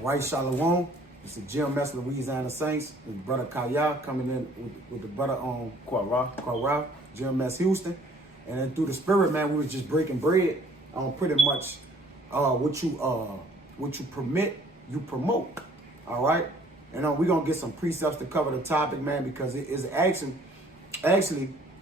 White Shalom. It's the GMS Louisiana Saints. His brother Kaya coming in with the brother on Quara, GMS Houston. And then through the spirit, man, we was just breaking bread on pretty much what you permit, you promote. All right? And we're gonna get some precepts to cover the topic, man, because it is actually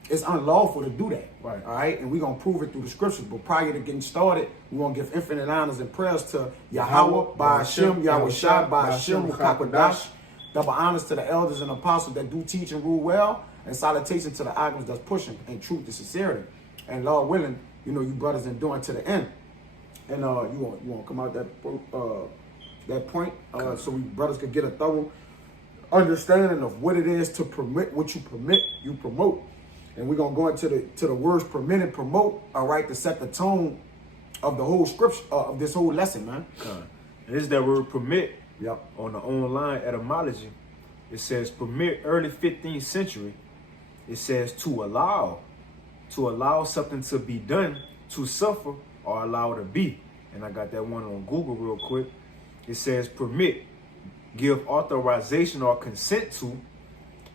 it's unlawful to do that. Right. All right, and we're gonna prove it through the scriptures. But prior to getting started, we want to give infinite honors and prayers to Yahweh, by Hashem, Yahweh Shai, by Hashem, Mukakwadash. Double honors to the elders and apostles that do teach and rule well, and salutation to the arguments that's pushing in truth and sincerity. And Lord willing, you brothers enduring to the end. And you want to come out that point, so we brothers could get a thorough understanding of what it is to permit, what you permit, you promote. And we're gonna go into the words permit and promote, all right, to set the tone of the whole scripture of this whole lesson, man. This is that word permit. Yep. On the online etymology, it says permit, early 15th century. It says to allow something to be done, to suffer, or allow to be. And I got that one on Google real quick. It says permit, give authorization or consent to.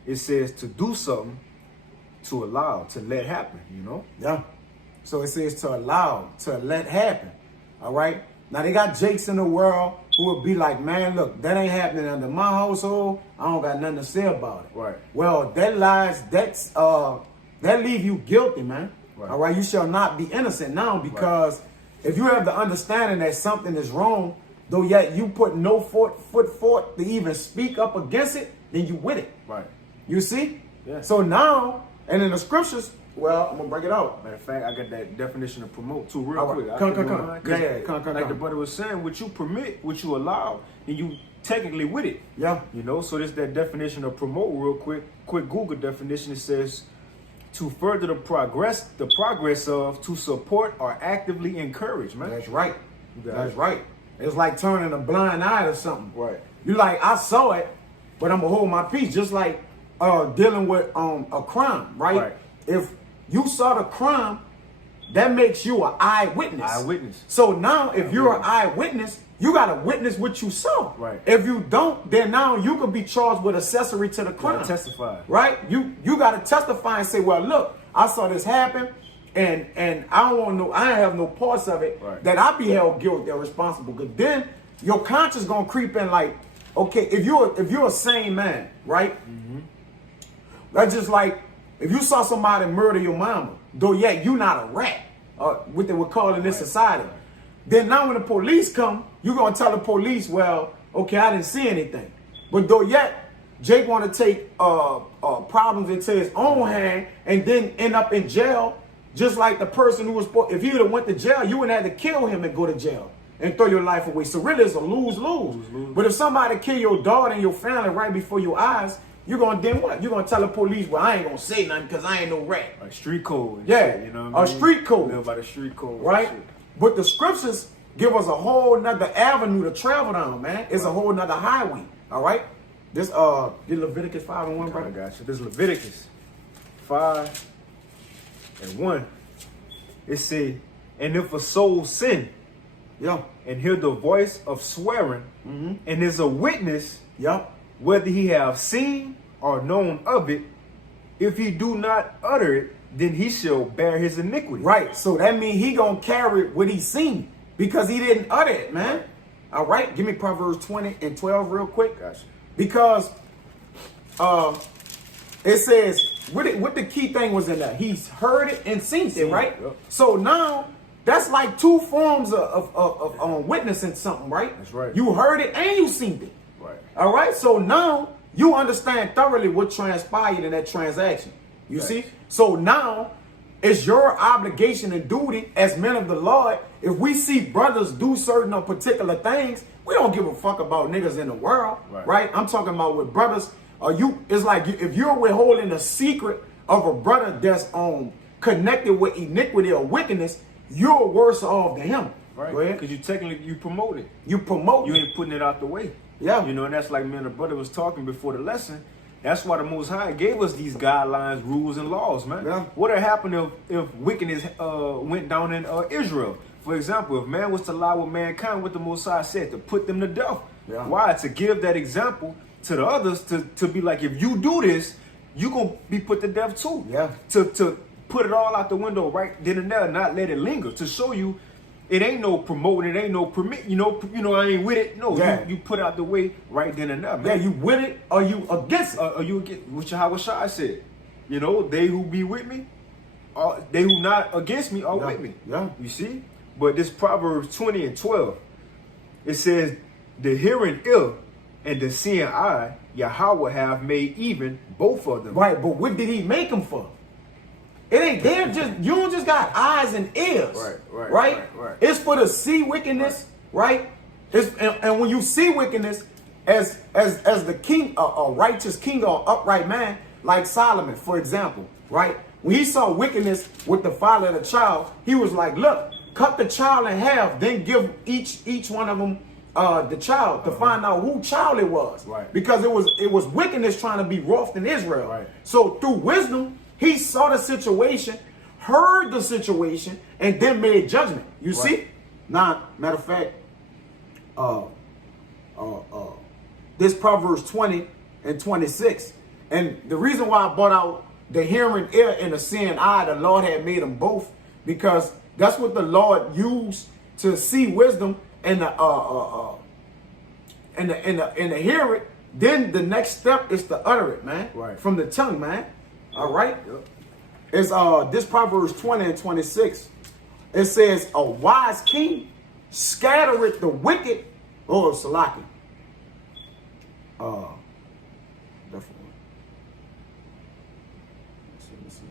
It says to do something, to allow, to let happen, Yeah. So it says to allow, to let happen. All right. Now they got jakes in the world who would be like, man, look, that ain't happening under my household. I don't got nothing to say about it. Right. Well, that leave you guilty, man. Right. All right. You shall not be innocent now, because if you have the understanding that something is wrong, though yet you put no foot forth to even speak up against it, then you with it. Right. You see? Yeah. So now, and in the scriptures, well, I'm gonna break it out. Matter of fact, I got that definition of promote too real quick. Come. Yeah. Like the brother was saying, what you permit, what you allow, and you technically with it. Yeah. So this that definition of promote real quick. Quick Google definition. It says to further the progress of, to support or actively encourage, man. That's right. That's right. It's like turning a blind eye to something. Right. You like, I saw it, but I'm gonna hold my peace. Just like dealing with a crime, right? If you saw the crime, that makes you an eyewitness. So now, if you're an eyewitness, you gotta witness what you saw. Right. If you don't, then now you could be charged with accessory to the crime. Testify. Right? You gotta testify and say, well, look, I saw this happen, and I don't have no parts of it, that I be held guilty or responsible. Because then your conscience gonna creep in like, okay, if you're a sane man, right? Mm-hmm. That's just like if you saw somebody murder your mama, though yet you not a rat, what they would call in this society. Then now when the police come, you're gonna tell the police, well, okay, I didn't see anything. But though yet Jake want to take problems into his own hand and then end up in jail, just like the person who was, if he would have went to jail, you wouldn't have to kill him and go to jail and throw your life away. So really it's a lose-lose. But if somebody kill your daughter and your family right before your eyes, you're gonna then what? You're gonna tell the police, well, I ain't gonna say nothing because I ain't no rat. Like street code. Yeah, shit, what I mean? Street code. Live by the street code. Right? But the scriptures give us a whole nother avenue to travel down, man. It's a whole nother highway. All right? This get Leviticus 5:1, brother. I got you. This is Leviticus 5:1. It say, and if a soul sin, and hear the voice of swearing, and is a witness, whether he have seen or known of it, if he do not utter it, then he shall bear his iniquity. Right. So that means he gonna carry what he seen because he didn't utter it, man. Right. All right. Give me Proverbs 20:12 real quick. Gotcha. Because it says what the key thing was in that. He's heard it and seen it, right? Yep. So now that's like two forms of witnessing something, right? That's right. You heard it and you seen it. Right. All right. So now you understand thoroughly what transpired in that transaction. You see? So now it's your obligation and duty as men of the Lord. If we see brothers do certain or particular things, we don't give a fuck about niggas in the world, right? I'm talking about with brothers. It's like if you're withholding the secret of a brother that's connected with iniquity or wickedness, you're worse off than him. Right. Because you promote it. You promote. You ain't putting it out the way. Yeah. And that's like me and the brother was talking before the lesson. That's why the Most High gave us these guidelines, rules, and laws, man. Yeah. What would happen if wickedness went down in Israel? For example, if man was to lie with mankind, what the Most High said, to put them to death. Yeah. Why? To give that example to the others, to be like, if you do this, you gonna be put to death too. Yeah. To put it all out the window right then and there, not let it linger. To show you, it ain't no promoting, it ain't no permit. You know, I ain't with it. No, Yeah. you put out the way right then and there, man. Yeah, you with it or you against it? Or you against, which how Shai said. You know, they who be with me, they who not against me are Yeah. with me. Yeah. You see? But this Proverbs 20 and 12, it says, the hearing ear and the seeing eye, Yahweh have made even both of them. Right, but what did he make them for? It ain't there just, you don't just got eyes and ears. Right. It's for to see wickedness, right? It's, and when you see wickedness as the king, a righteous king or upright man, like Solomon, for example, right? When he saw wickedness with the father of the child, he was like, look, cut the child in half, then give each one of them the child to find out who child it was. Right. Because it was wickedness trying to be wrought in Israel. Right. So through wisdom, he saw the situation, heard the situation, and then made judgment. You see? Now, matter of fact, this Proverbs 20 and 26. And the reason why I brought out the hearing ear and the seeing eye, the Lord had made them both, because that's what the Lord used to see wisdom and the hear it. Then the next step is to utter it, man. Right. From the tongue, man. All right. Yep. It's this Proverbs 20 and 26. It says, a wise king scattereth the wicked. Oh, Salaki. Definitely. Let's see.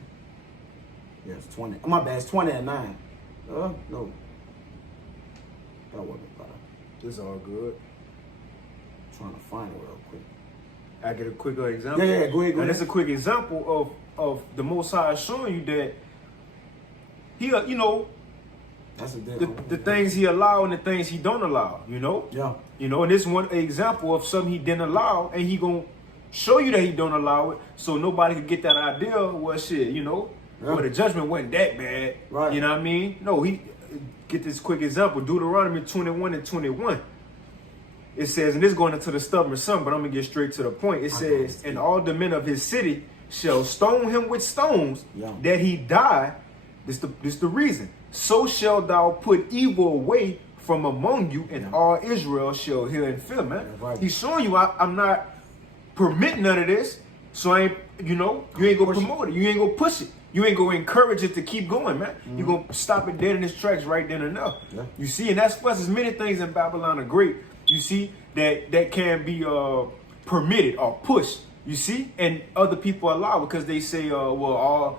Yeah, it's 20. Oh, my bad, it's 20 and 9. No. That wasn't better. It's all good. Trying to find it real quick. I get a quick example. Yeah, go ahead. And that's a quick example of the Most High showing you that he, you know, That's the things he allow and the things he don't allow, you know? Yeah. You know, and this one example of something he didn't allow, and he gonna show you that he don't allow it, so nobody can get that idea, well, shit, you know? Yeah. Well, the judgment wasn't that bad. Right. You know what I mean? No, he, get this quick example, Deuteronomy 21 and 21. It says, and this is going into the stubborn son, but I'm going to get straight to the point. It says, and all the men of his city shall stone him with stones, that he die. This the reason. So shall thou put evil away from among you, and all Israel shall hear and fear, man. Right. He's showing you I'm not permitting none of this. So I ain't, you know, you ain't going to promote it. You ain't going to push it. You ain't going to encourage it to keep going, man. You're going to stop it dead in its tracks right then and there. Yeah. You see, and that's for us. As many things in Babylon are great. You see, that can be permitted or pushed. You see, and other people allow because they say, well, all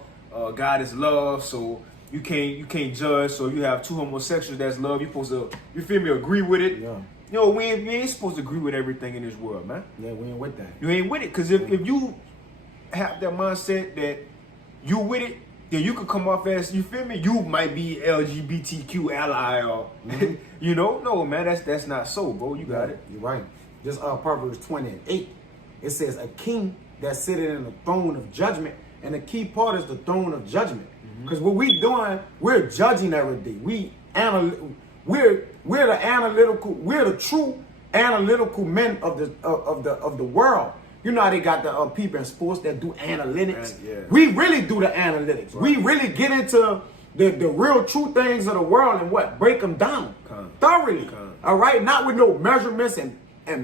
God is love, so you can't judge. So you have two homosexuals that's love. You're supposed to, you feel me, agree with it. Yeah. You know, we ain't supposed to agree with everything in this world, man. Yeah, we ain't with that. You ain't with it, because if you have that mindset that you with it, then you could come off as, you feel me, you might be LGBTQ ally or, you know, no, man, that's not so, bro. You got it. You're right. This Proverbs 20 and 8. It says, a king that sitteth in the throne of judgment, and the key part is the throne of judgment. Because what we doing, we're judging every day. We're the analytical, we're the true analytical men of the world. You know how they got the people in sports that do analytics. Yeah. We really do the analytics. Right. We really get into the real true things of the world and what break them down thoroughly. All right, not with no measurements and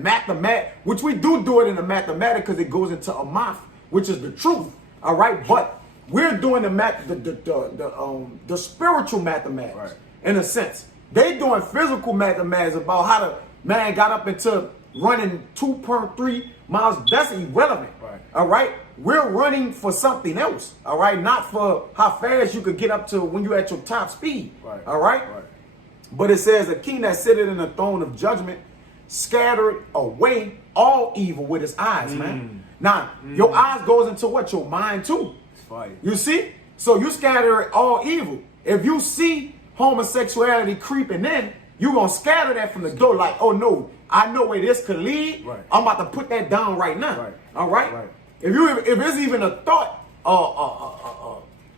mathematics, which we do it in the mathematics because it goes into a math, which is the truth. All right, but we're doing the spiritual mathematics, right, in a sense. They doing physical mathematics about how the man got up into running 2.3 miles. That's irrelevant. Right. All right, we're running for something else. All right, not for how fast you could get up to when you're at your top speed. Right. All right. But it says, a king that sitteth in the throne of judgment scattered away all evil with his eyes, man. Now, your eyes goes into what? Your mind too. It's fire. You see? So you scatter all evil. If you see homosexuality creeping in, you going to scatter that from the door like, oh no, I know where this could lead. Right. I'm about to put that down right now. Right. All right? Right. If it's even a thought,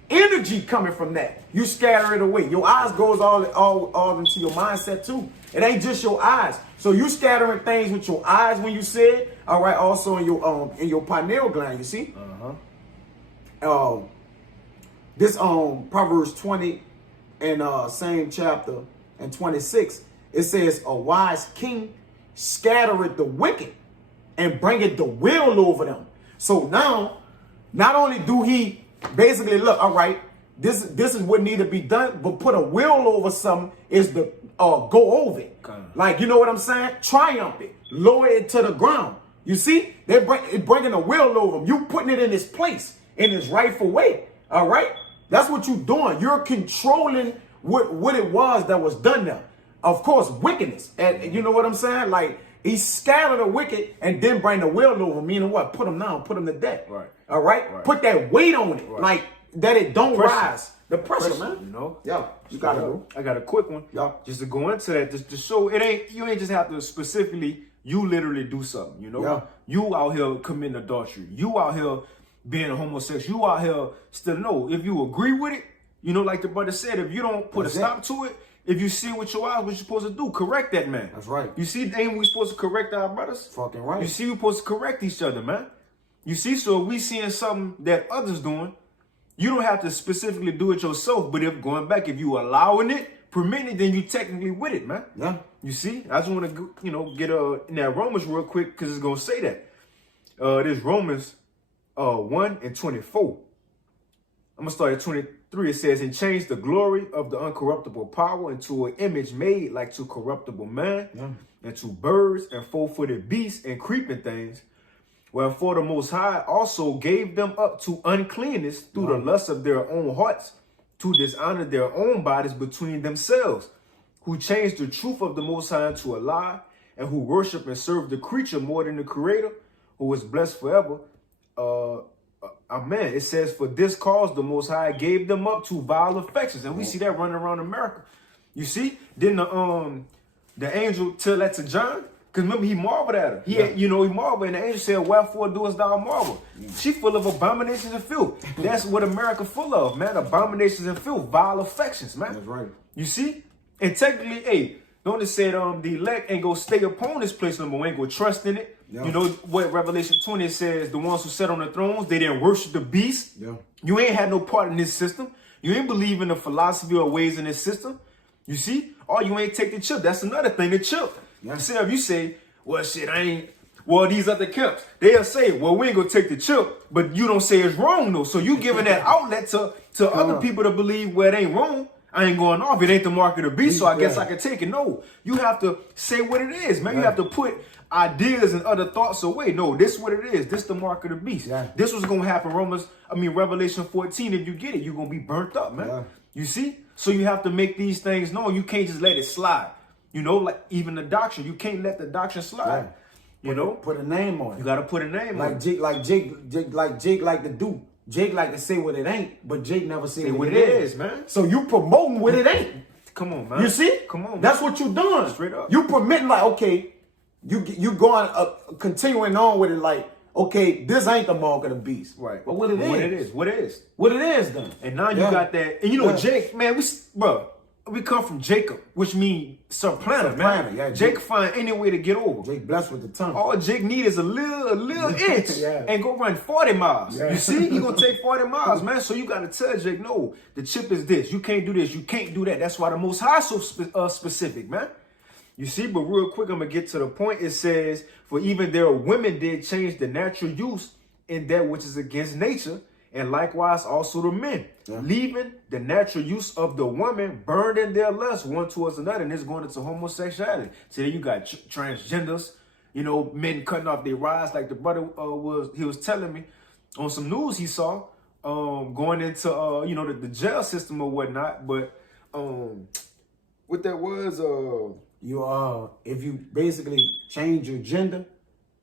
energy coming from that. You scatter it away. Your eyes goes all into your mindset too. It ain't just your eyes. So you scattering things with your eyes when you say it. All right. Also in your pineal gland. You see. This Proverbs 20 and same chapter and 26. It says a wise king scattereth the wicked and bringeth the will over them. So now, not only do he basically look, all right, this is what need to be done, but put a will over something is to go over it. Like, you know what I'm saying? Triumph it, lower it to the ground. You see, they're bringing a will over them. You putting it in its place, in its rightful way. All right, that's what you're doing. You're controlling what it was that was done there. Of course, wickedness, and you know what I'm saying? Like, he scattered the wicked and then bring the will over, meaning what? Put them down, put them to death. Right. All right? Put that weight on it, like that it don't rise. The pressure, man. You know? Yeah, you gotta go. I got a quick one. Yeah. Just to go into that, just to show you ain't just have to specifically, you literally do something, you know? Yeah. You out here committing adultery. You out here being a homosexual. You out here still know. If you agree with it, you know, like the brother said, if you don't put a stop to it, if you see with your eyes what you're supposed to do, correct that man. That's right. You see, ain't we supposed to correct our brothers? Fucking right. You see, we're supposed to correct each other, man. You see, so if we seeing something that others doing, you don't have to specifically do it yourself. But if going back, if you allowing it, permitting it, then you technically with it, man. Yeah. You see, I just want to, you know, get in that Romans real quick because it's gonna say that. This Romans 1 and 24. I'm gonna start at 23. It says, and change the glory of the uncorruptible power into an image made like to corruptible man, and to birds and four-footed beasts and creeping things. Wherefore the Most High also gave them up to uncleanness through the lust of their own hearts, to dishonor their own bodies between themselves, who changed the truth of the Most High into a lie, and who worship and serve the creature more than the Creator, who is blessed forever. Amen. It says, for this cause the Most High gave them up to vile affections. And we see that running around America. You see? Didn't the angel tell that to John? Because remember, he marveled at her. He marveled. And the angel said, wherefore doest thou marvel? She full of abominations and filth. That's what America full of, man. Abominations and filth. Vile affections, man. That's right. You see? And technically, hey, don't it said the elect ain't gonna stay upon this place no more, ain't gonna trust in it. Yeah. You know what Revelation 20 says, the ones who sat on the thrones, they didn't worship the beast. Yeah. You ain't had no part in this system. You ain't believe in the philosophy or ways in this system. You see? Or you ain't take the chip. That's another thing, the chip. Yeah. See, if you say, well, shit, these other camps, they'll say, well, we ain't gonna take the chip, but you don't say it's wrong though. So you giving that outlet to other people to believe, well, it ain't wrong. I ain't going off. It ain't the mark of the beast, so I guess I can take it. No, you have to say what it is, man. You have to put ideas and other thoughts away. No, this is what it is. This the mark of the beast. Yeah. This was going to happen. Revelation 14, if you get it, you're going to be burnt up, man. Yeah. You see? So you have to make these things known. You can't just let it slide. You know, like even the doctrine. You can't let the doctrine slide. Yeah. Put a name on it. You got to put a name on it. Jake like to do. Jake like to say what it ain't, but Jake never say what it is, man. So you promoting what it ain't. Come on, man. You see? Come on, man. That's what you doing. Straight up. You permitting like, okay, you going continuing on with it like, okay, this ain't the mark of the beast. Right. But what it is. What it is. What it is then. And now you got that. And you know, Jake, man, we come from Jacob, which means supplanter, man. Yeah, Jake find any way to get over. Jake blessed with the tongue. All Jake need is a little inch and go run 40 miles. Yeah. You see? He gonna take 40 miles, man. So you gotta tell Jake, no, the chip is this. You can't do this. You can't do that. That's why the Most High so specific, man. You see? But real quick, I'm gonna get to the point. It says, for even their women did change the natural use in that which is against nature, and likewise also the men, leaving the natural use of the woman burned in their lust one towards another, and it's going into homosexuality. So then you got transgenders, you know, men cutting off their rise, like the brother was telling me on some news he saw, going into the jail system or whatnot. But what that was, if you basically change your gender,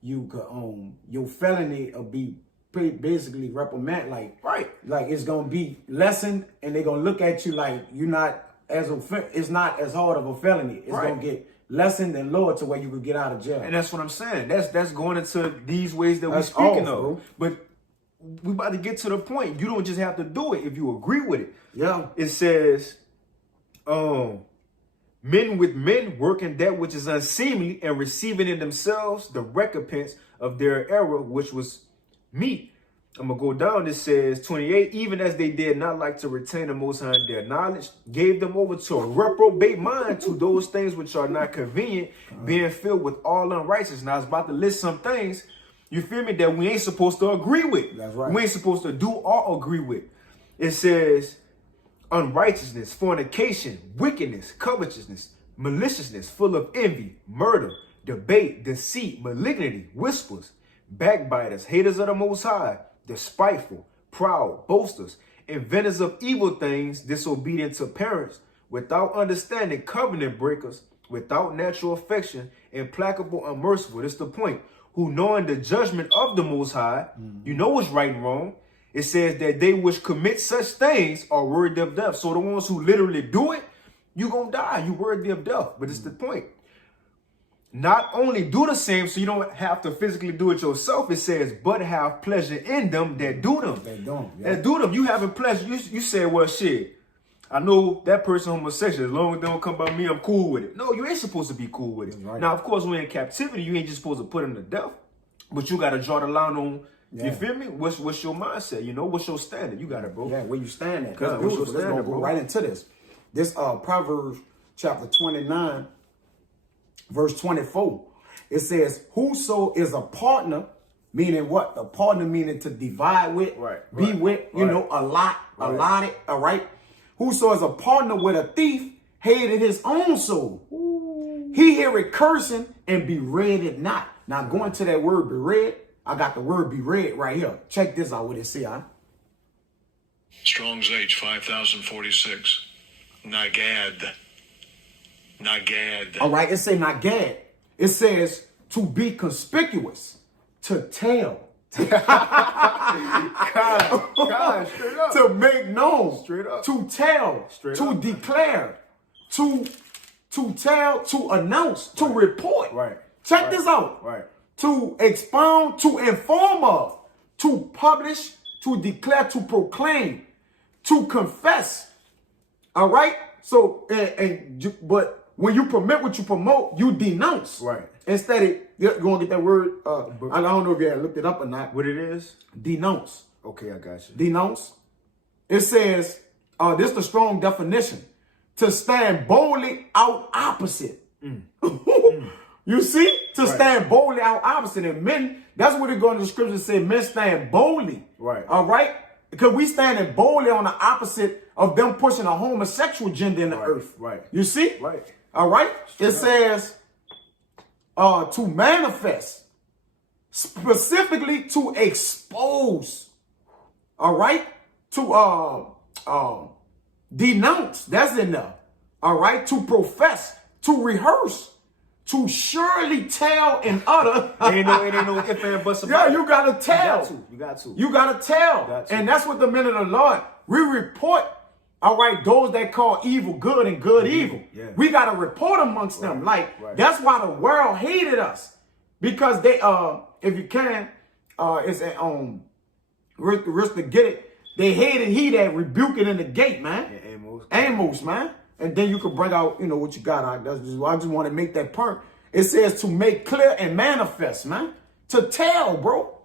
you could your felony will be basically reprimand, like it's gonna be lessened, and they're gonna look at you like you're not it's not as hard of a felony. It's gonna get lessened and lowered to where you could get out of jail. And that's what I'm saying. That's going into these ways that we're speaking of. Bro. But we about to get to the point. You don't just have to do it if you agree with it. Yeah. It says, men with men working that which is unseemly and receiving in themselves the recompense of their error, which was meat. I'm going to go down. It says 28, even as they did not like to retain the Most High in their knowledge, gave them over to a reprobate mind to those things which are not convenient, being filled with all unrighteousness. Now, I was about to list some things, you feel me, that we ain't supposed to agree with. That's right. We ain't supposed to do or agree with. It says unrighteousness, fornication, wickedness, covetousness, maliciousness, full of envy, murder, debate, deceit, malignity, whispers, backbiters, haters of the Most High, despiteful, proud, boasters, inventors of evil things, disobedient to parents, without understanding, covenant breakers, without natural affection, implacable, unmerciful. That's the point. Who, knowing the judgment of the Most High, you know what's right and wrong. It says that they which commit such things are worthy of death. So the ones who literally do it, you're going to die. You're worthy of death. But it's the point. Not only do the same, so you don't have to physically do it yourself. It says, but have pleasure in them that do them. They don't. Yeah. That do them. You having pleasure. You say, well, shit, I know that person homosexual. As long as they don't come by me, I'm cool with it. No, you ain't supposed to be cool with it. Right. Now, of course, when in captivity, you ain't just supposed to put them to death. But you got to draw the line on, you feel me? What's your mindset? You know, what's your standard? You got it, bro. Yeah, where you stand at. God, That's what's your beautiful. Let's standard, go bro? right into this. This Proverbs chapter 29, verse 24. It says, whoso is a partner, meaning what? The partner meaning to divide with, be with, you know, allotted, all right? Whoso is a partner with a thief, hated his own soul. Ooh. He hear it cursing and be read it not. Now going to that word be read, I got the word be read right here. Check this out what it say, huh? Strong's H 5046. Nagad. Nagad. All right, it say nagad. It says to be conspicuous, to tell. God, straight up. To make known. Straight up. To tell. Straight to up. declare. To tell, to announce, to report. Right. Check this out. Right. To expound, to inform of, to publish, to declare, to proclaim, to confess. All right? So, but when you permit what you promote, you denounce. Right. Instead of, you're going to get that word, I don't know if you had looked it up or not. What it is? Denounce. Okay, I got you. Denounce. It says, this is the strong definition. To stand boldly out opposite. You see? To stand boldly out opposite. And men, that's what it goes in the scripture say, men stand boldly. Right. All right? Because we standing boldly on the opposite of them pushing a homosexual agenda in the earth. Right. You see? Right. All right? It says to manifest. Specifically to expose. All right? To denounce. That's in there. All right? To profess. To rehearse. To surely tell and utter. Ain't no if and buts about Yeah, it. you gotta tell. You got to. You gotta tell. Got to. And that's what the men of the Lord, we report, all right, those that call evil good and good evil. Yeah. We gotta report amongst them. Like, that's why the world hated us. Because they, if you can, it's risk to get it. They hated he that rebuked it in the gate, man. Yeah, Amos, man. And then you can bring out, you know, what you got out. I just want to make that point. It says to make clear and manifest, man. To tell, bro.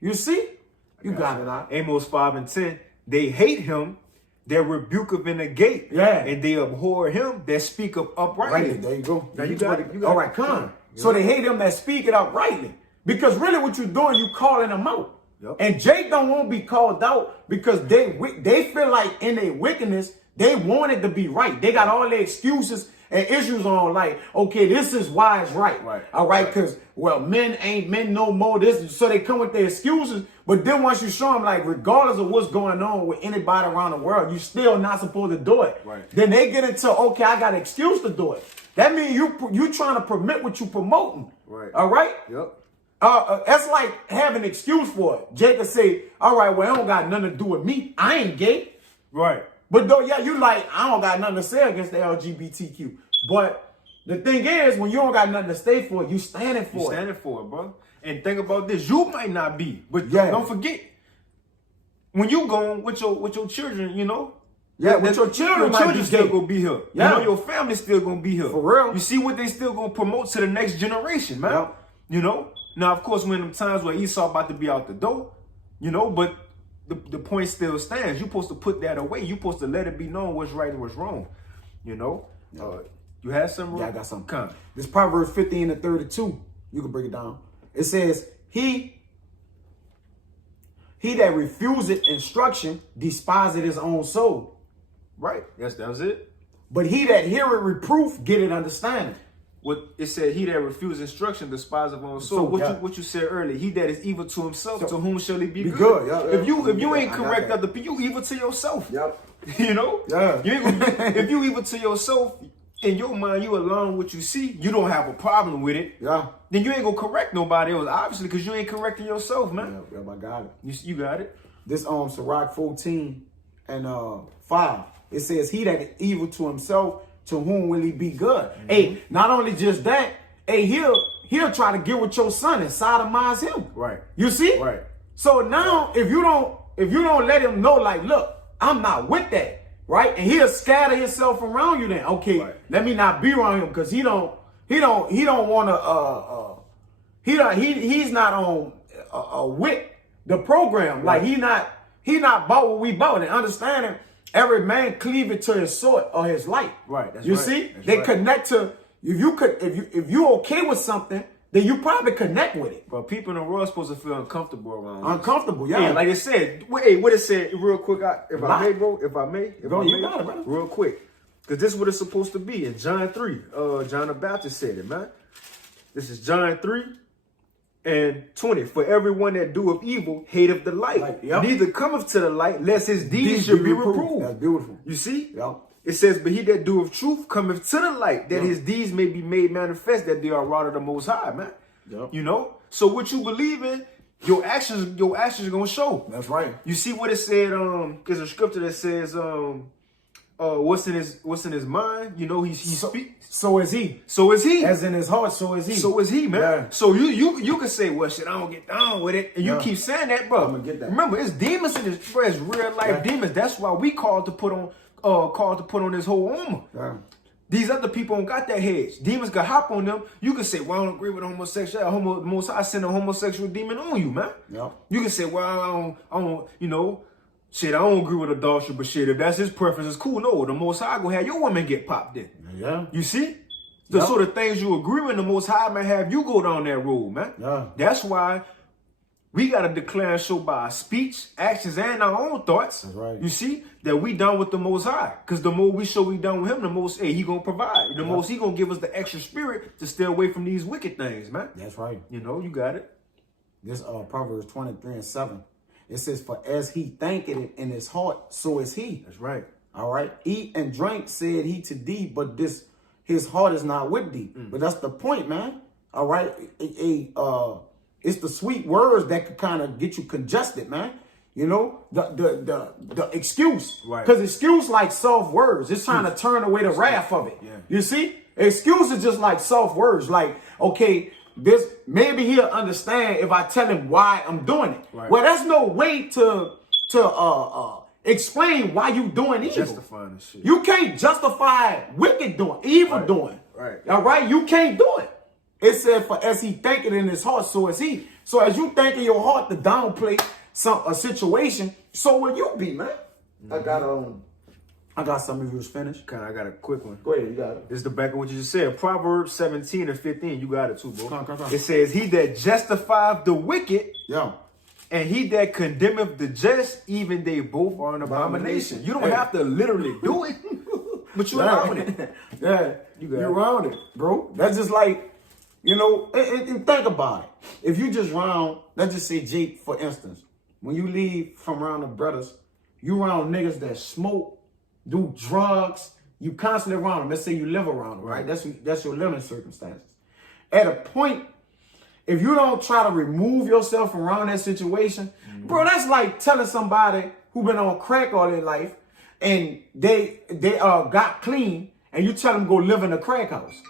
You see? You got it out. Amos 5:10. They hate him that rebuke of in the gate. Yeah. And they abhor him that speak of uprightly. Right, there you go. Now you got it. All right, come. So they hate them that speak it uprightly. Because really what you're doing, you calling them out. Yep. And Jake don't want to be called out because they feel like in their wickedness, they want it to be right. They got all their excuses and issues on like, okay, this is why it's right. All right, because, well, men ain't men no more. This, so they come with their excuses. But then once you show them, like, regardless of what's going on with anybody around the world, you still not supposed to do it. Then they get into, okay, I got an excuse to do it. That means you trying to permit what you promoting. All right? Yep. That's like having an excuse for it. Jacob say, all right, well, it don't got nothing to do with me. I ain't gay. Right. But though, yeah, you like, I don't got nothing to say against the LGBTQ. But the thing is, when you don't got nothing to stay for, you standing for it. You standing for it, bro. And think about this. You might not be, but Yeah. don't forget, when you gone with your children, you know. Yeah, with your children might be still gay. gonna be here. Yeah. You know, your family still gonna be here. For real. You see what they still gonna promote to the next generation, man. Yep. You know? Now, of course, when them times where Esau about to be out the door, you know, but the point still stands. You're supposed to put that away. You're supposed to let it be known what's right and what's wrong. You know? You had something? Yeah, I got something. Come. This Proverbs 15:32. You can break it down. It says, He that refuseth instruction despiseth his own soul. Right. Yes, that was it. But he that heareth reproof getteth understanding. What it said, he that refused instruction despises his own soul. What you said earlier, he that is evil to himself, to whom shall he be good? Yeah, if you ain't correct other people, you evil to yourself. Yep. You know? Yeah. If you evil to yourself, in your mind, you alone what you see, you don't have a problem with it. Yeah. Then you ain't gonna correct nobody else, obviously, because you ain't correcting yourself, man. Yeah, I got it. You got it. This Sirach 14:5. It says, He that is evil to himself, to whom will he be good? Hey, not only just that, hey, he'll try to get with your son and sodomize him. Right. You see? Right. So now if you don't let him know, like, look, I'm not with that, right? And he'll scatter himself around you then. Okay, right. Let me not be around him because he don't want to he's not on with the program. Like he not bought what we bought. And understanding every man cleaveth to his sword or his light. Right. That's you right. see? That's they right. connect to if you okay with something, then you probably connect with it. But people in the world are supposed to feel uncomfortable around us. Uncomfortable, yeah. Yeah, like it said. Hey, what it said, real quick, if I may, bro, if I may, you got it, brother. real quick. Because this is what it's supposed to be. In John 3, John the Baptist said it, man. This is John 3:20. For everyone that doeth evil hateth the light. Yep. Neither cometh to the light, lest his deeds should be reproved. That's beautiful. You see? Yep. It says, but he that doeth truth cometh to the light, that his deeds may be made manifest, that they are wrought of the Most High, man. Yep. You know? So what you believe in, your actions are gonna show. That's right. You see what it said, there's a scripture that says, what's in his mind? You know, he speaks. So is he. So is he. As in his heart, so is he. So is he, man. Yeah. So you can say, well, shit, I don't get down with it. And you keep saying that, bro. I'm gonna get that. Remember, it's demons in this, bro. It's real life demons. That's why we called to put on this whole armor. Yeah. These other people don't got that hedge. Demons can hop on them. You can say, well, I don't agree with homosexuality. Most High send a homosexual demon on you, man. Yeah. You can say, well, I don't, you know, shit, I don't agree with adultery, but shit, if that's his preference, it's cool. No, the Most High gonna have your woman get popped in. Yeah. You see? The sort of things you agree with, the Most High may have you go down that road, man. Yeah. That's why we got to declare and show by our speech, actions, and our own thoughts. That's right. You see? That we down with the Most High. Because the more we show we down with him, the most, he going to provide. The most he going to give us the extra spirit to stay away from these wicked things, man. That's right. You know, you got it. This Proverbs 23:7. It says, for as he thinketh it in his heart, so is he. That's right. All right. Eat and drink, said he to thee, but his heart is not with thee. But that's the point, man. All right. It's the sweet words that could kind of get you congested, man. You know, the excuse. Right. Because excuse like soft words. It's trying to turn away the wrath of it. Yeah. You see? Excuse is just like soft words. Like, okay, maybe he'll understand if I tell him why I'm doing it. Right. Well, there's no way to explain why you doing evil. Justifying this shit. You can't justify wicked doing, evil doing. Right. All right? You can't do it. It said, for as he thinketh in his heart, so is he. So as you think in your heart to downplay a situation, so will you be, man. I got some of yours finished. I got a quick one. Go ahead, you got it. This is the back of what you just said. Proverbs 17:15. You got it too, bro. Come on. It says, he that justifieth the wicked, Yeah. and he that condemneth the just, even they both are an abomination. You don't have to literally do it, but you're allowing it. Yeah, You you're around it, bro. That's just like, you know, and think about it. If you just round, let's just say Jake, for instance, when you leave from around the brothers, you around niggas that smoke, do drugs, you constantly around them. Let's say you live around them, right? That's your living circumstances. At a point, if you don't try to remove yourself from around that situation, bro, that's like telling somebody who been on crack all their life and they got clean, and you tell them go live in a crack house.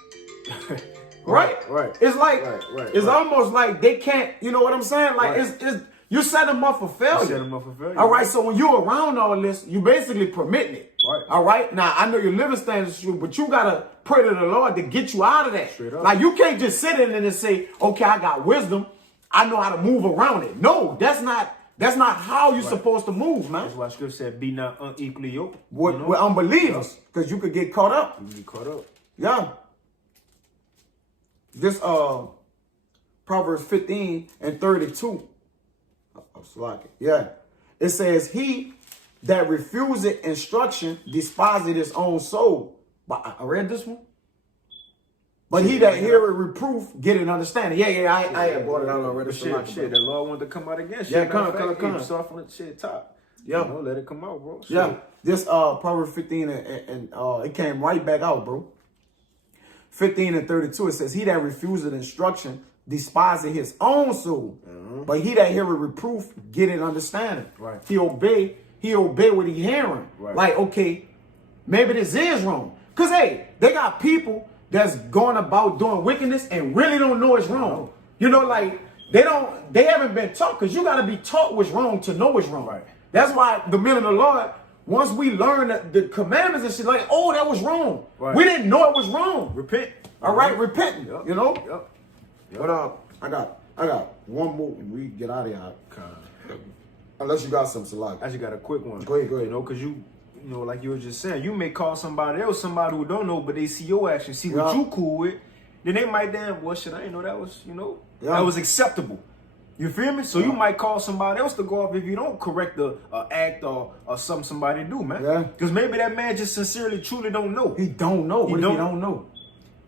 Right? Right. It's like Right. it's almost like they can't, you know what I'm saying? Like Right. it's You set them up for failure. set them up for failure. All right, so when you're around all this, you basically permitting it. Right. All right. Now I know your living standards is true, but you gotta pray to the Lord to get you out of that. Straight up. Like you can't just sit in it and say, okay, I got wisdom. I know how to move around it. No, that's not how you're supposed to move, man. That's why Scripture said, "Be not unequally yoked." With unbelievers, because you could get caught up. You get caught up. Yeah. This Proverbs 15 and 32. Yeah. It says, he that refuseth instruction despiseth his own soul. But I read this one. But he that heareth reproof get an understanding. Yeah, I had brought it out already. Shit, the Lord wanted to come out again. Yeah, come. Start from the shit top. Yeah. You know, let it come out, bro. Shit. Yeah. This Proverbs 15 and it came right back out, bro. 15 and 32, it says, he that refuseth instruction despiseth his own soul. But he that heareth reproof get an understanding. Right. He obey what he hearing. Right. Like, okay, maybe this is wrong. Because, hey, they got people that's going about doing wickedness and really don't know it's wrong. You know, like, they haven't been taught, because you got to be taught what's wrong to know what's wrong. Right. That's why the men of the Lord, once we learn the commandments and shit, like, oh, that was wrong. Right. We didn't know it was wrong. Repent. All right, repenting. Yep. You know? Yep. But I got one more and we get out of here. Unless you got some select. I just got a quick one. Go ahead. You know, because you know, like you were just saying, you may call somebody else somebody who don't know, but they see your action, see what you cool with, then they might well, shit, I didn't know that was, that was acceptable. You feel me? So you might call somebody else to go off if you don't correct the act or something somebody do, man. Yeah. Because maybe that man just sincerely, truly don't know. He don't know. What if he don't know?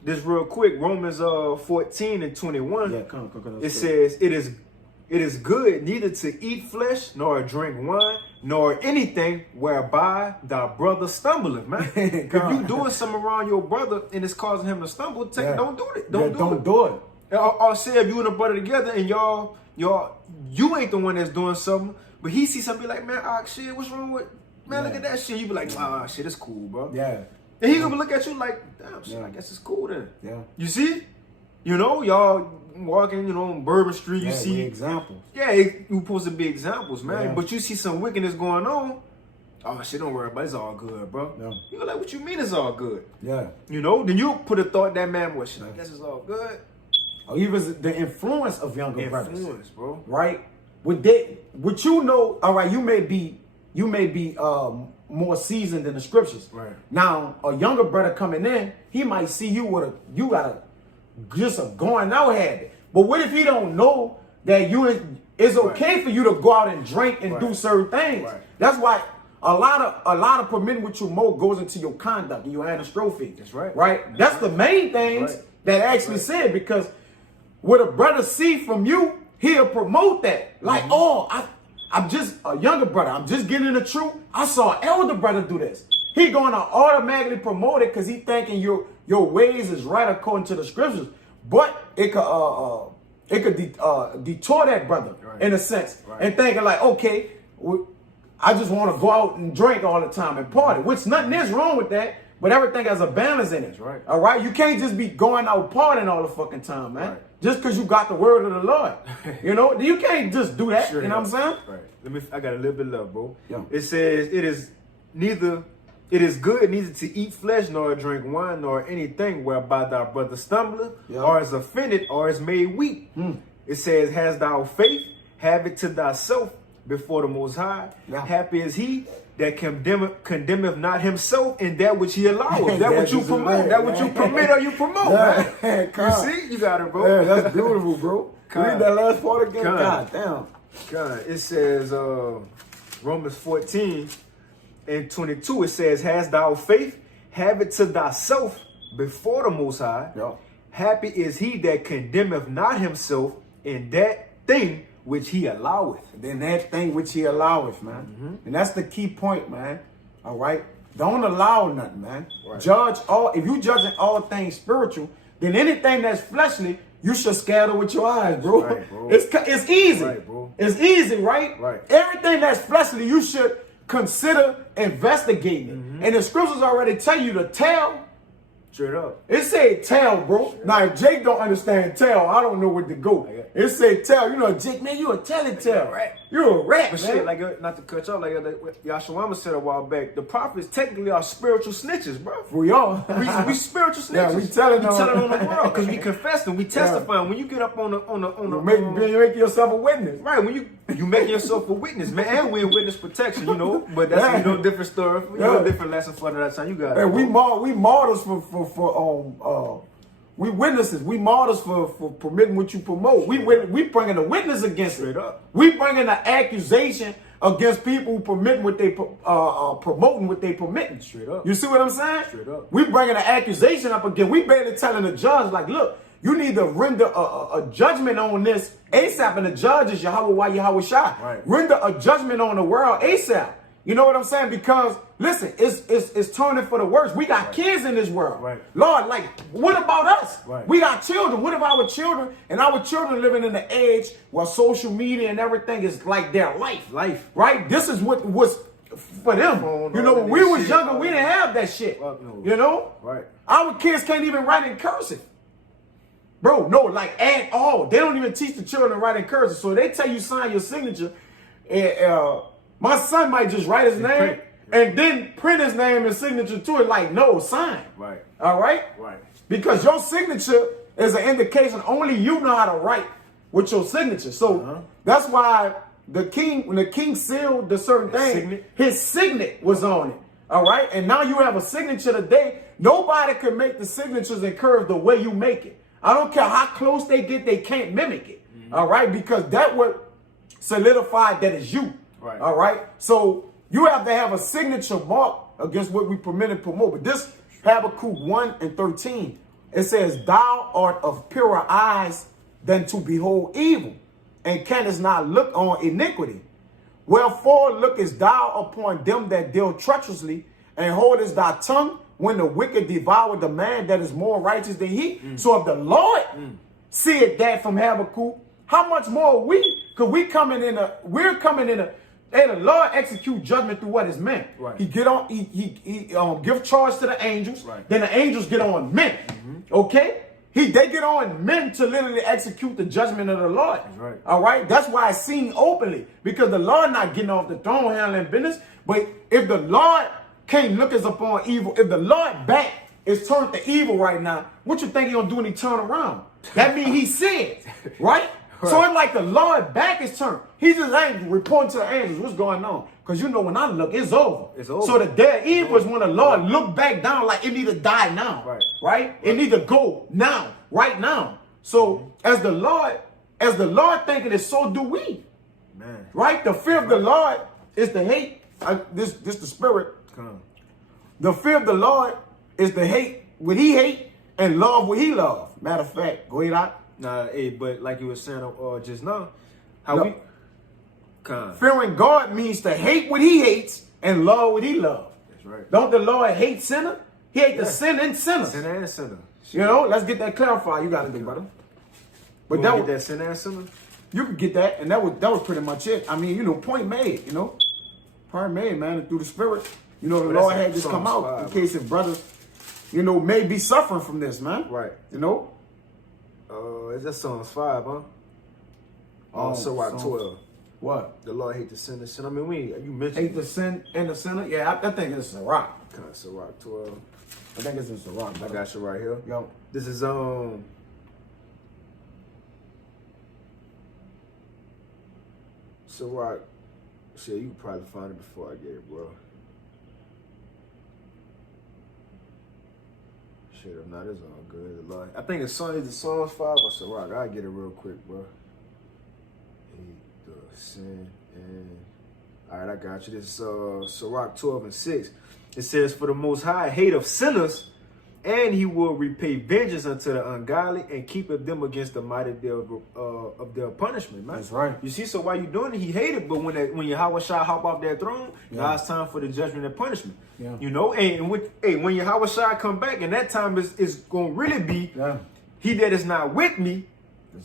This real quick, Romans 14 and 21. Yeah, come. It says, it is good neither to eat flesh, nor drink wine, nor anything whereby thy brother stumbleth, man. If you doing something around your brother and it's causing him to stumble, don't do it. Don't do it. Or say if you and a brother together and you ain't the one that's doing something, but he see something be like, man, shit, what's wrong with, man, look at that shit. You be like, shit, it's cool, bro. Yeah. And he gonna look at you like, damn, shit, I guess it's cool then. Yeah. You see? Y'all walking, on Bourbon Street, you see examples. Yeah, you supposed to be examples, man. Yeah. But you see some wickedness going on. Oh shit, don't worry about it. It's all good, bro. Yeah. You're like, what you mean it's all good? Yeah. Then you put a thought that man, well, shit, I guess it's all good. Or even the influence of younger brothers. Influence, bro. Right? What you know, all right, you may be more seasoned in the scriptures. Right. Now, a younger brother coming in, he might see you with you got just a going out habit. But what if he don't know that it's okay for you to go out and drink and do certain things? Right. That's why a lot of permitting with you more goes into your conduct and your anastrophe. That's right. Right? That's the main things that actually said, because what a brother see from you, he'll promote that. Like, I'm just a younger brother. I'm just getting the truth. I saw an elder brother do this. He going to automatically promote it because he thinking your ways is right according to the scriptures. But it could detour that brother in a sense, and thinking like, okay, I just want to go out and drink all the time and party, which nothing is wrong with that. But everything has a balance in it. That's right. All right? You can't just be going out partying all the fucking time, man. Right. Just because you got the word of the Lord. You can't just do that. Sure, you know what I'm saying? Right. I got a little bit of love, bro. Yeah. It says, it is good neither to eat flesh, nor drink wine, nor anything whereby thy brother stumbleth, or is offended, or is made weak. It says, has thou faith, have it to thyself before the Most High. Yeah. Happy is he that condemneth not himself in that which he alloweth. That what you promote. That what you permit or you promote, man. You see? You got it, bro. Yeah, that's beautiful, bro. Read that last part again. God damn. God. It says, Romans 14 and 22, it says, has thou faith, have it to thyself before the Most High. Yeah. Happy is he that condemneth not himself in that thing which he alloweth. Then that thing which he alloweth, man. And that's the key point, man. All right? Don't allow nothing, man. Right. If you judging all things spiritual, then anything that's fleshly, you should scatter with your eyes, bro. Right, bro. It's easy. Right, bro. It's easy, right? Right. Everything that's fleshly, you should consider investigating. And the scriptures already tell you to tell. Straight up. It said tell, bro. Now, if Jake don't understand tell, I don't know where to go. It say tell. You know, Jake, man, you a tell. Rat. You a rat, But man. shit, like, not to cut you off, like Yashawama said a while back, the prophets technically are spiritual snitches, bro. We are. We spiritual snitches. Yeah, we telling on the world because we confessing, we testifying. When you get up on the You make yourself a witness. right, when you making yourself a witness, man, and we in witness protection, you know. But that's different story, different lesson for that time. You got it. And we martyrs for we witnesses. We martyrs for permitting what you promote. We bringing a witness against Straight it. up. We bringing an accusation against people who permitting what they promoting what they permitting. Straight up. You see what I'm saying? Straight up. We bringing an accusation up again. We barely telling the judge like, look, you need to render a judgment on this ASAP, and the judge is Yahweh Shai. Right. Render a judgment on the world ASAP. You know what I'm saying? Because listen, it's turning for the worse. We got kids in this world. Right. Lord, like, what about us? Right. We got children. What about our children? And our children living in the age where social media and everything is like their life. Right? This is what was for them. You know, when we was younger, we didn't have that shit. No. You know? Right. Our kids can't even write in cursive. Bro, no, like at all. They don't even teach the children to write in cursive. So they tell you sign your signature. My son might just write his name and then print his name and signature to it like, no, sign. Right. All right? Right. Because your signature is an indication only you know how to write with your signature. So that's why when the king sealed the certain thing, his signet was on it. All right? And now you have a signature today. Nobody can make the signatures and curves the way you make it. I don't care how close they get, they can't mimic it. All right? Because that what solidified that is you. Right. All right. So you have to have a signature mark against what we permit and promote. But this Habakkuk 1:13, it says, "Thou art of purer eyes than to behold evil, and canst not look on iniquity. Wherefore lookest thou upon them that deal treacherously, and holdest thy tongue when the wicked devour the man that is more righteous than he." So if the Lord said that from Habakkuk, how much more we? Because we're coming in a. And the Lord execute judgment through what is meant. Right. He get on. He give charge to the angels. Right. Then the angels get on men. Okay. They get on men to literally execute the judgment of the Lord. That's right. All right. That's why it's seen openly, because the Lord not getting off the throne handling business. But if the Lord can't look us upon evil, if the Lord back is turned to evil right now, what you think he gonna do when he turn around? That means he said, right? So it's like the Lord back is turned. He just ain't reporting to the angels what's going on. Because you know when I look, it's over. It's over. So the day of evil is when the Lord look back down like it need to die now. Right? It need to go now. Right now. So as the Lord thinking it, so do we. Man. Right? The fear of the Lord is the hate. This the spirit. The fear of the Lord is the hate what he hate and love what he love. Matter of fact, go ahead out. Nah, but like you were saying just now, fearing God means to hate what he hates and love what he loves. That's right. Don't the Lord hate sinner? He hate the sin and sinners. Sinner and sinner. You know, let's get that clarified. You got to do, brother. But get that sinner and sinner. You could get that, and that was pretty much it. I mean, you know, point made. You know, point made, man. And through the Spirit, you know, the Lord had this come out in case if brothers, you know, may be suffering from this, man. Right. You know. It's just Psalms 5, huh? Sirach 12. What? The Lord hate the sinner. I mean, you mentioned hate the sin and the sinner. Yeah, I think it's Sirach. Sirach 12. I think it's in Sirach. I got you right here. Yo. This is Sirach. Shit, you can probably find it before I get it, bro. Shit, if not, it's all good. I think it's Psalms 5 or Sirach. I'll get it real quick, bro. Hate the sin and... Alright, I got you. This is Sirach 12:6. It says, "For the Most High hate of sinners, and he will repay vengeance unto the ungodly, and keepeth them against the mighty day of their punishment." Man. That's right. You see, so while you doing it, he hated, but when Yahweh Shai hop off that throne, now it's time for the judgment and punishment. Yeah. You know, and when Yahweh Shai come back, and that time is going to really be, he that is not with me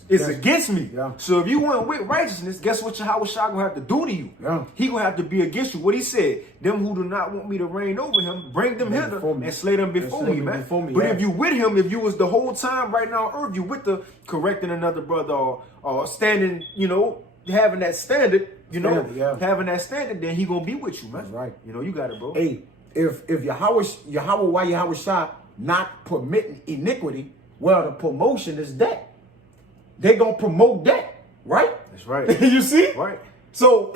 It's against me. Yeah. So if you want with righteousness, guess what Yahweh Shah gonna have to do to you? Yeah. He gonna have to be against you. What he said, them who do not want me to reign over him, bring them hither and slay them before me, man. But if you with him, if you was the whole time right now on earth, you with the correcting another brother or standing, you know, having that standard, you know, having that standard, then he gonna be with you, man. That's right. You know, you got it, bro. Hey, if Yahweh Shah not permitting iniquity, well, the promotion is that. They gonna promote that, right? That's right. You see? Right. So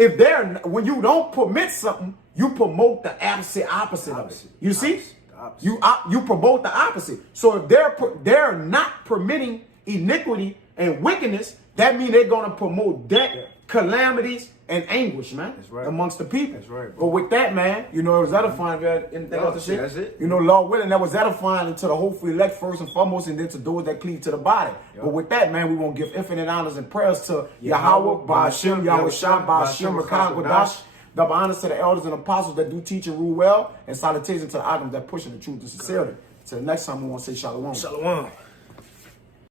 when you don't permit something, you promote the opposite of it. You see? You promote the opposite. So if they're not permitting iniquity and wickedness, that means they're gonna promote death, calamities, and anguish, man. That's right. Amongst the people. That's right, bro. But with that, man, you know, it was edifying. Anything else to say? That's it. You know, Lord willing, that was edifying to the hopefully elect first and foremost, and then to those that cleave to the body. Yep. But with that, man, we want to give infinite honors and prayers to Yahweh, Ba'ashem, Yahweh Shah, Ba'ashem, Rakah, Gwadash. Double honors to the elders and apostles that do teach and rule well, and salutations to the items that push the truth and sincerity. Till next time, we want to say shalom. Shalom.